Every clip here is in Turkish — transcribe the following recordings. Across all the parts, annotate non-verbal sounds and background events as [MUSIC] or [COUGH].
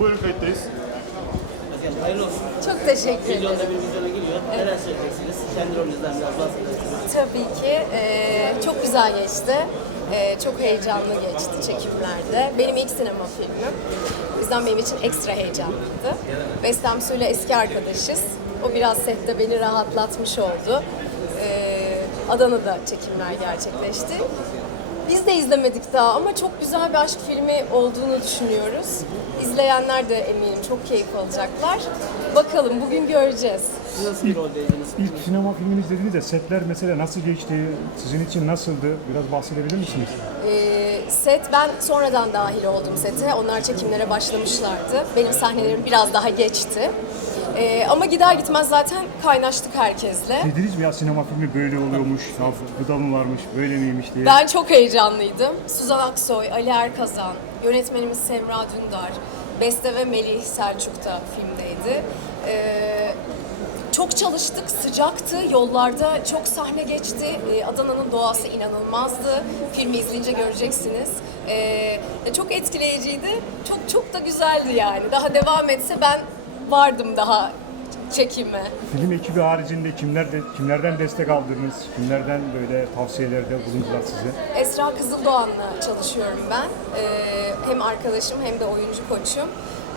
Buyurun kayıttayız. Hayırlı olsun. Çok teşekkür ederim. Milyonda bir vizyona giriyor. Neler söyleyeceksiniz? Kendi rolünüzden biraz bahsedersiniz. Tabii ki eee, çok güzel geçti. Eee, çok heyecanlı geçti çekimlerde. Benim ilk sinema filmim. O yüzden benim için ekstra heyecanlıydı. Bestem Su ile eski arkadaşız. O biraz sette beni rahatlatmış oldu. Eee, Adana'da çekimler gerçekleşti. Biz de izlemedik daha ama çok güzel bir aşk filmi olduğunu düşünüyoruz. İzleyenler de eminim çok keyif alacaklar. Bakalım bugün göreceğiz. Nasıl bir roldeydiniz? İlk sinema filmini izlediniz de setler mesela nasıl geçti? Sizin için nasıldı? Biraz bahsedebilir misiniz? Ee, set ben sonradan dahil oldum sete. Onlar çekimlere başlamışlardı. Benim sahnelerim biraz daha geçti. Ee, ama gider gitmez zaten kaynaştık herkesle. Dediniz mi ya sinema filmi böyle oluyormuş, ya bu da mı varmış, böyle miymiş diye. Ben çok heyecanlıydım. Suzan Aksoy, Ali Erkazan, yönetmenimiz Semra Dündar, Beste ve Melih Selçuk da filmdeydi. Ee, çok çalıştık, sıcaktı. Yollarda çok sahne geçti. Ee, Adana'nın doğası inanılmazdı. Filmi izleyince göreceksiniz. Ee, çok etkileyiciydi. Çok çok da güzeldi yani. Daha devam etse ben vardım daha çekime. Film ekibi haricinde kimler de, kimlerden destek aldınız? Kimlerden böyle tavsiyelerde bulundular size? Esra Kızıldoğan'la çalışıyorum ben. Ee, hem arkadaşım hem de oyuncu koçum.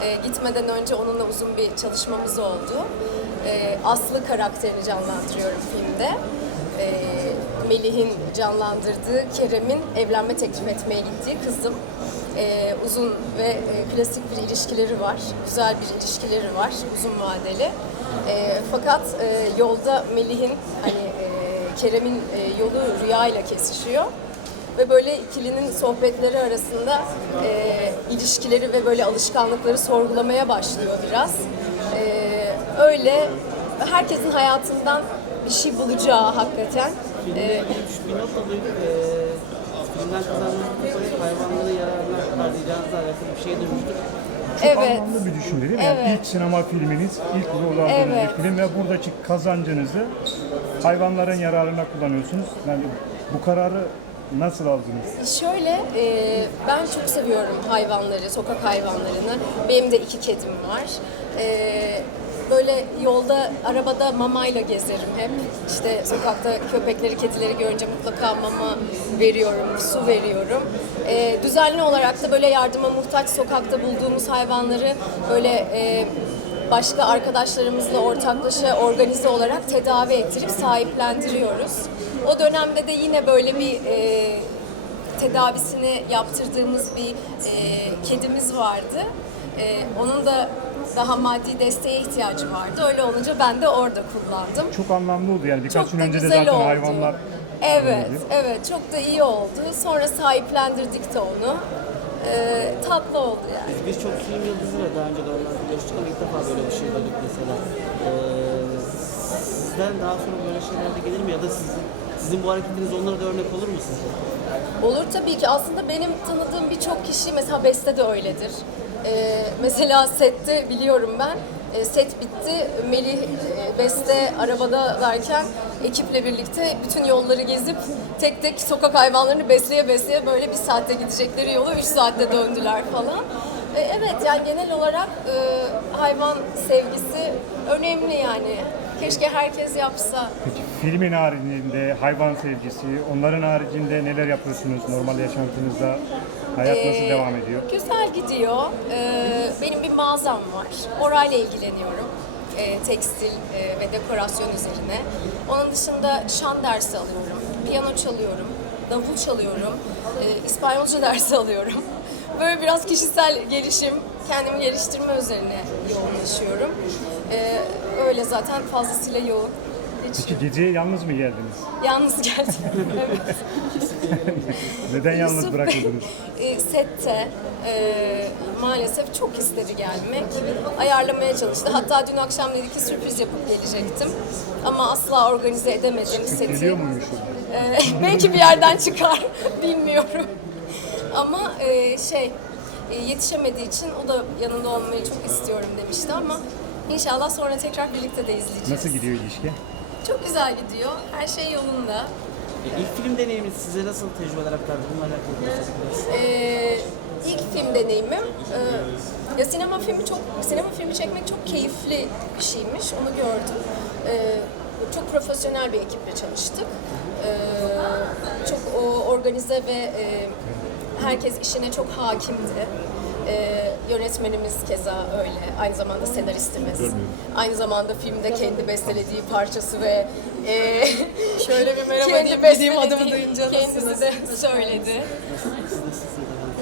Ee, gitmeden önce onunla uzun bir çalışmamız oldu. Ee, Aslı karakterini canlandırıyorum filmde. Ee, Melih'in canlandırdığı Kerem'in evlenme teklif etmeye gittiği kızım. Ee, uzun ve e, klasik bir ilişkileri var. Güzel bir ilişkileri var, uzun vadeli. Ee, fakat e, yolda Melih'in hani e, Kerem'in e, yolu rüyayla kesişiyor. Ve böyle ikilinin sohbetleri arasında e, ilişkileri ve böyle alışkanlıkları sorgulamaya başlıyor biraz. E, öyle herkesin hayatından bir şey bulacağı hakikaten. E, Bir not duyduk. Ee, filmden kazandığınız parayı hayvanların yararına harcayacağınızla alakalı bir şey duymuştuk. Çok Evet. anlamlı bir düşünce değil mi? Yani Evet. ilk sinema filminiz, ilk rol aldığınız Evet. bir film ve buradaki kazancınızı hayvanların yararına kullanıyorsunuz. Yani bu kararı nasıl aldınız? Şöyle, e, ben çok seviyorum hayvanları, sokak hayvanlarını. Benim de iki kedim var. E, böyle yolda, arabada mamayla gezerim hep. İşte sokakta köpekleri, kedileri görünce mutlaka mama veriyorum, su veriyorum. E, düzenli olarak da böyle yardıma muhtaç sokakta bulduğumuz hayvanları böyle e, başka arkadaşlarımızla ortaklaşa organize olarak tedavi ettirip sahiplendiriyoruz. O dönemde de yine böyle bir e, tedavisini yaptırdığımız bir e, kedimiz vardı. E, onun da daha maddi desteğe ihtiyacı vardı. Öyle olunca ben de orada kullandım. Çok anlamlı oldu yani birkaç Çok gün da önce de güzel zaten oldu. hayvanlar Evet, öldü. evet çok da iyi oldu. Sonra sahiplendirdik de onu. E, tatlı oldu yani. Biz birçok film yıldızıyla daha önce de onlar görüştük ama ilk defa böyle bir şey duyduk mesela. Ee, sizden daha sonra böyle şeyler de gelir mi ya da sizin, sizin bu hareketiniz onlara da örnek olur mu sizce? Olur tabii ki. Aslında benim tanıdığım birçok kişi mesela Beste de öyledir. Ee, mesela sette biliyorum ben. e, set bitti. Melih e, Beste arabadalarken ekiple birlikte bütün yolları gezip tek tek sokak hayvanlarını besleye besleye böyle bir saatte gidecekleri yolu 3 saatte döndüler falan. E, evet yani genel olarak e, hayvan sevgisi önemli yani. Keşke herkes yapsa. Peki filmin haricinde hayvan sevgisi, onların haricinde neler yapıyorsunuz normal yaşantınızda? Hayat nasıl Ee, devam ediyor? Güzel gidiyor. Ee, benim bir mağazam var. Orayla ilgileniyorum. Ee, tekstil e, ve dekorasyon üzerine. Onun dışında şan dersi alıyorum. Piyano çalıyorum. Davul çalıyorum. e, İspanyolca [LAUGHS] dersi alıyorum. Böyle biraz kişisel gelişim, kendimi geliştirme üzerine yoğunlaşıyorum. Ee, öyle zaten fazlasıyla yoğun. Peki gece yalnız mı geldiniz? yalnız geldim. [LAUGHS] evet. Neden yalnız Yusuf Bey, bırakıldınız? e, sette e, maalesef çok istedi gelmek. Ayarlamaya çalıştı. Hatta dün akşam dedi ki sürpriz yapıp gelecektim. Ama asla organize edemedim seti. Geliyor muymuş? E, [LAUGHS] belki bir yerden çıkar. [LAUGHS] Bilmiyorum. Ama e, şey e, yetişemediği için o da yanında olmayı çok istiyorum demişti ama inşallah sonra tekrar birlikte de izleyeceğiz. Nasıl gidiyor ilişki? Çok güzel gidiyor. Her şey yolunda. E, ilk film deneyiminiz size nasıl tecrübeler aktardı? Bunlarla alakalı konuşabiliriz. Ee, ilk film deneyimim e, Ya sinema filmi çok sinema filmi çekmek çok keyifli bir şeymiş. Onu gördüm. Ee, çok profesyonel bir ekiple çalıştık. Ee, çok o, organize ve e, herkes işine çok hakimdi. Ee, yönetmenimiz keza öyle. Aynı zamanda senaristimiz. Aynı zamanda filmde kendi bestelediği parçası ve e, [LAUGHS] Şöyle bir merhaba kendi deyip dediğim adımı duyunca kendisi de söyledi.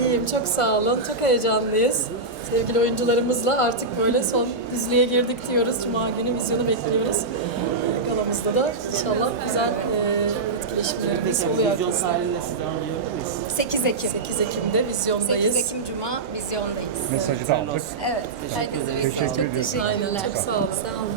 İyiyim, çok sağ olun. Çok heyecanlıyız. Sevgili oyuncularımızla artık böyle son düzlüğe girdik diyoruz. Cuma günü vizyonu bekliyoruz. Kanalımızda da inşallah güzel e, Peki oluyor. vizyon tarihinde sizi anlayabilir miyiz? 8 Ekim. 8 Ekim'de vizyondayız. 8 Ekim Cuma vizyondayız. Mesajı da aldık. Evet. Teşekkür çok Teşekkür ediyoruz. teşekkürler. Aynen, çok sağ olun. Sağ olun.